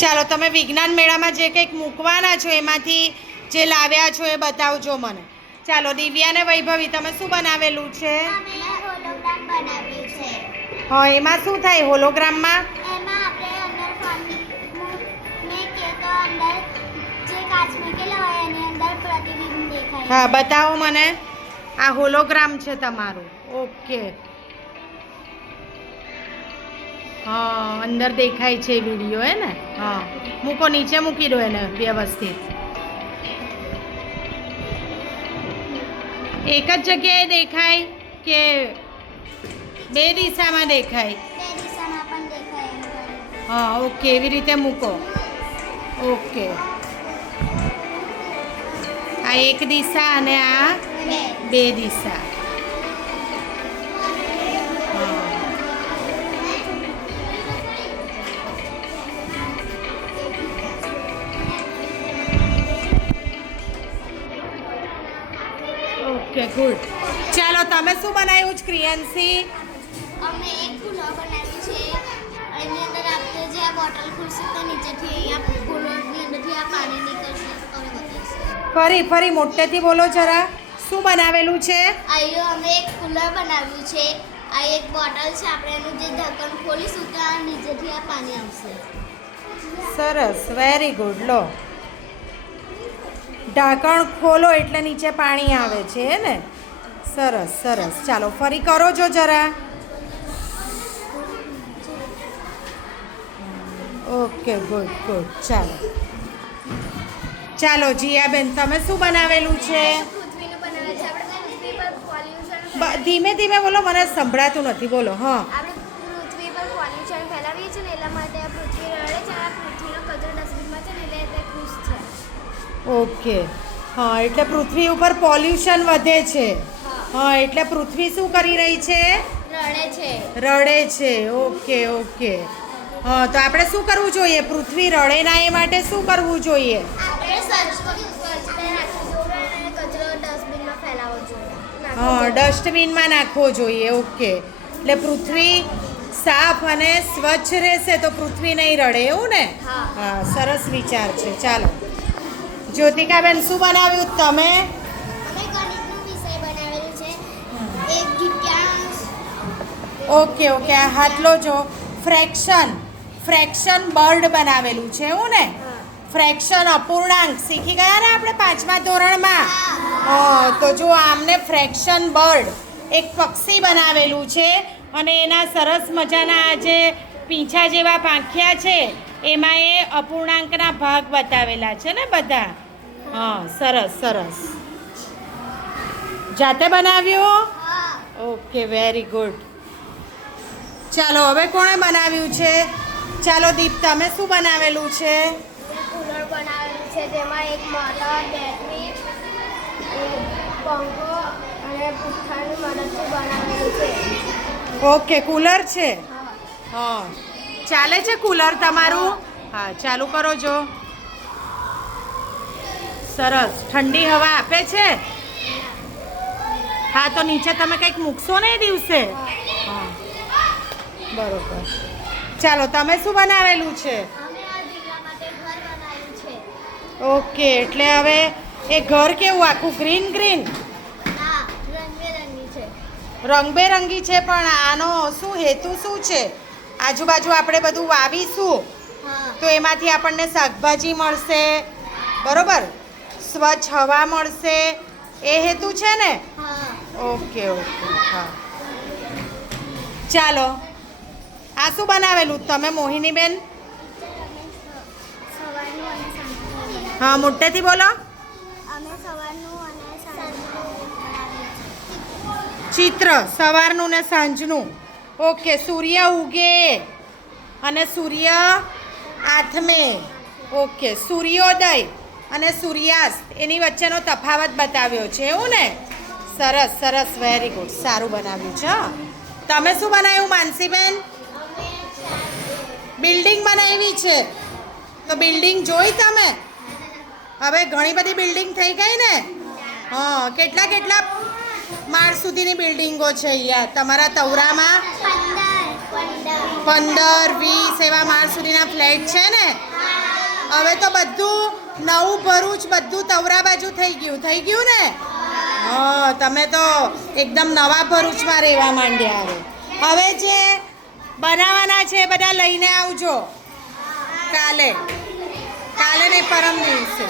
ચાલો તમે વિજ્ઞાન મેળામાં જે કંઈક મૂકવાના છો એમાંથી જે લાવ્યા છો એ બતાવજો મને. ચાલો દિવ્યા ને વૈભવી તમે શું બનાવેલું છે? હોલોગ્રામ બનાવ્યું છે. હા, એમાં શું થાય હોલોગ્રામમાં? એમાં આપણે અંદર ફોન મૂકીએ તો અંદર જે કાચ મૂકેલો હોય એની અંદર પ્રતિબિંબ દેખાય. હા, બતાવો મને. આ હોલોગ્રામ છે તમારું. ઓકે. હા, અંદર દેખાય છે વિડીયો હે ને? હા, મૂકો નીચે મૂકી દો એને વ્યવસ્થિત. એક જ જગ્યાએ દેખાય કે બે દિશામાં દેખાય? બે દિશામાં પણ દેખાય. હા, ઓકે, એવી રીતે મૂકો. ઓકે, આ એક દિશા અને આ બે દિશા. Okay, good. ચાલો તમે શું બનાવ્યું છે ક્રિયાંશી? અમે એક કુલર બનાવ્યું છે. એની અંદર આપણે જે આ બોટલ ખુલશે તો નીચેથી અહીંયા કુલરની અંદરથી આ પાણી નીકળશે. અમે બતાવીશું. ફરી મોટેથી બોલો જરા. શું બનાવેલું છે? અહીંયા અમે એક કુલર બનાવ્યું છે. આ એક બોટલ છે. આપણે એનું જે ઢક્કન ખોલીશું તો આ નીચેથી આ પાણી આવશે. સરસ, વેરી ગુડ. લો, ઢાંકણ ખોલો એટલે નીચે પાણી આવે છે હે ને? સરસ સરસ. ચાલો ફરી કરો જો જરા. Okay, good good. ચાલો જીયાબેન તમે શું બનાવેલું છે? પૃથ્વીનું બનાવે છે. આપણે પૃથ્વી પર પોલ્યુશન ધીમે ધીમે બોલો, મને સંભળાતું નથી. બોલો. હા, આપણે પૃથ્વી પર પોલ્યુશન ફેલાવીએ છીએ ને એટલા માટે આ પૃથ્વી રડે છે. આ પૃથ્વીનો કચરો ડસ્ટબિનમાં છે ને એટલે તે ખુશ છે. ઓકે. હા, એટલે પૃથ્વી ઉપર પોલ્યુશન વધે છે. હા, એટલે પૃથ્વી શું કરી રહી છે? રડે છે. Okay okay. હા, તો આપણે શું કરવું જોઈએ? પૃથ્વી રડે ના એ માટે શું કરવું જોઈએ? આપણે સ્વચ્છતા રાખવી જોઈએ અને કચરો ડસ્ટબિનમાં ફેલાવવો જોઈએ. હા, ડસ્ટબિનમાં નાખવો જોઈએ. ઓકે, એટલે પૃથ્વી સાફ અને સ્વચ્છ રહેશે તો પૃથ્વી નહીં રડે, એવું ને? હા, સરસ વિચાર છે. ચાલો જ્યોતિકાબેન શું બનાવ્યું તમે? અમે ગણિતનો વિષય બનાવેલો છે. એક ગીત્યાંશ. Okay okay. આ હાથ લો જો. ફ્રેક્શન બર્ડ બનાવેલું છે, એવું ને? ફ્રેક્શન અપૂર્ણાંક શીખી ગયા ને આપણે 5મા ધોરણમાં? હા, તો જો આમને ફ્રેક્શન બર્ડ એક પક્ષી બનાવેલું છે અને એના સરસ મજાના આ જે પીંછા જેવા પાંખ્યા છે એમાં એ અપૂર્ણાંકના ભાગ બતાવેલા છે ને બધા. હા, સરસ સરસ. જાતે બનાવ્યું? Okay, very good. ચાલો હવે કોણે બનાવ્યું છે? ચાલો દીપ તમે શું બનાવેલું છે? કુલર બનાવેલું છે. જેમાં એક મોટર, બેટરી, પંખો અને પુઠ્ઠાની મદદથી બનાવેલું છે. ઓકે, કુલર છે. હા, ચાલે છે કુલર તમારું? હા, ચાલુ કરો જો. સરસ. ઠંડી હવા આપે છે? હા, તો નીચે તમે કંઈક મૂકશો ને એ દિવસે? હા, બરોબર. ચાલો તમે શું બનાવેલું છે? અમે આ દીકરા માટે ઘર બનાવ્યું છે. ઓકે, એટલે હવે એ ઘર કેવું આખું ગ્રીન ગ્રીન હા, રંગબેરંગી છે. રંગબેરંગી છે, પણ આનો શું હેતુ શું છે? આજુબાજુ આપણે બધું વાવીશું હા. તો એમાંથી આપણને શાકભાજી મળશે, બરોબર? સ્વચ્છ હવા મળશે, એ હેતુ છે ને? હા. Okay okay. હા, ચાલો આ શું બનાવેલું તમે મોહિનીબેન? સવારનું અને સાંજનું. હા, મોટેથી બોલો. અમે સવારનું અને સાંજનું બનાવ્યું છે. ચિત્ર સવારનું ને સાંજનું. ઓકે, સૂર્ય ઉગે અને સૂર્ય આથમે. ઓકે, સૂર્યોદય અને સૂર્યાસ્ત એની વચ્ચેનો તફાવત બતાવ્યો છે, એવું ને? સરસ સરસ, વેરી ગુડ. સારું બનાવ્યું છે. હા, તમે શું બનાવ્યું માનસીબેન? બિલ્ડિંગ બનાવી છે. તો બિલ્ડિંગ જોઈ તમે? હવે ઘણી બધી બિલ્ડિંગ થઈ ગઈ ને? હા, કેટલા માળ સુધીની બિલ્ડિંગો છે અહીંયા તમારા તવરામાં? 15 15, 20 એવા માળ સુધીના ફ્લેટ છે ને. હવે તો બધું નવું ભરૂચ બધું તવરા બાજુ થઈ ગયું ને. હા, તમે તો એકદમ નવા ભરૂચમાં રહેવા માંડ્યા. હવે જે બનાવવાના છે એ બધા લઈને આવજો કાલે ને પરમ દિવસે.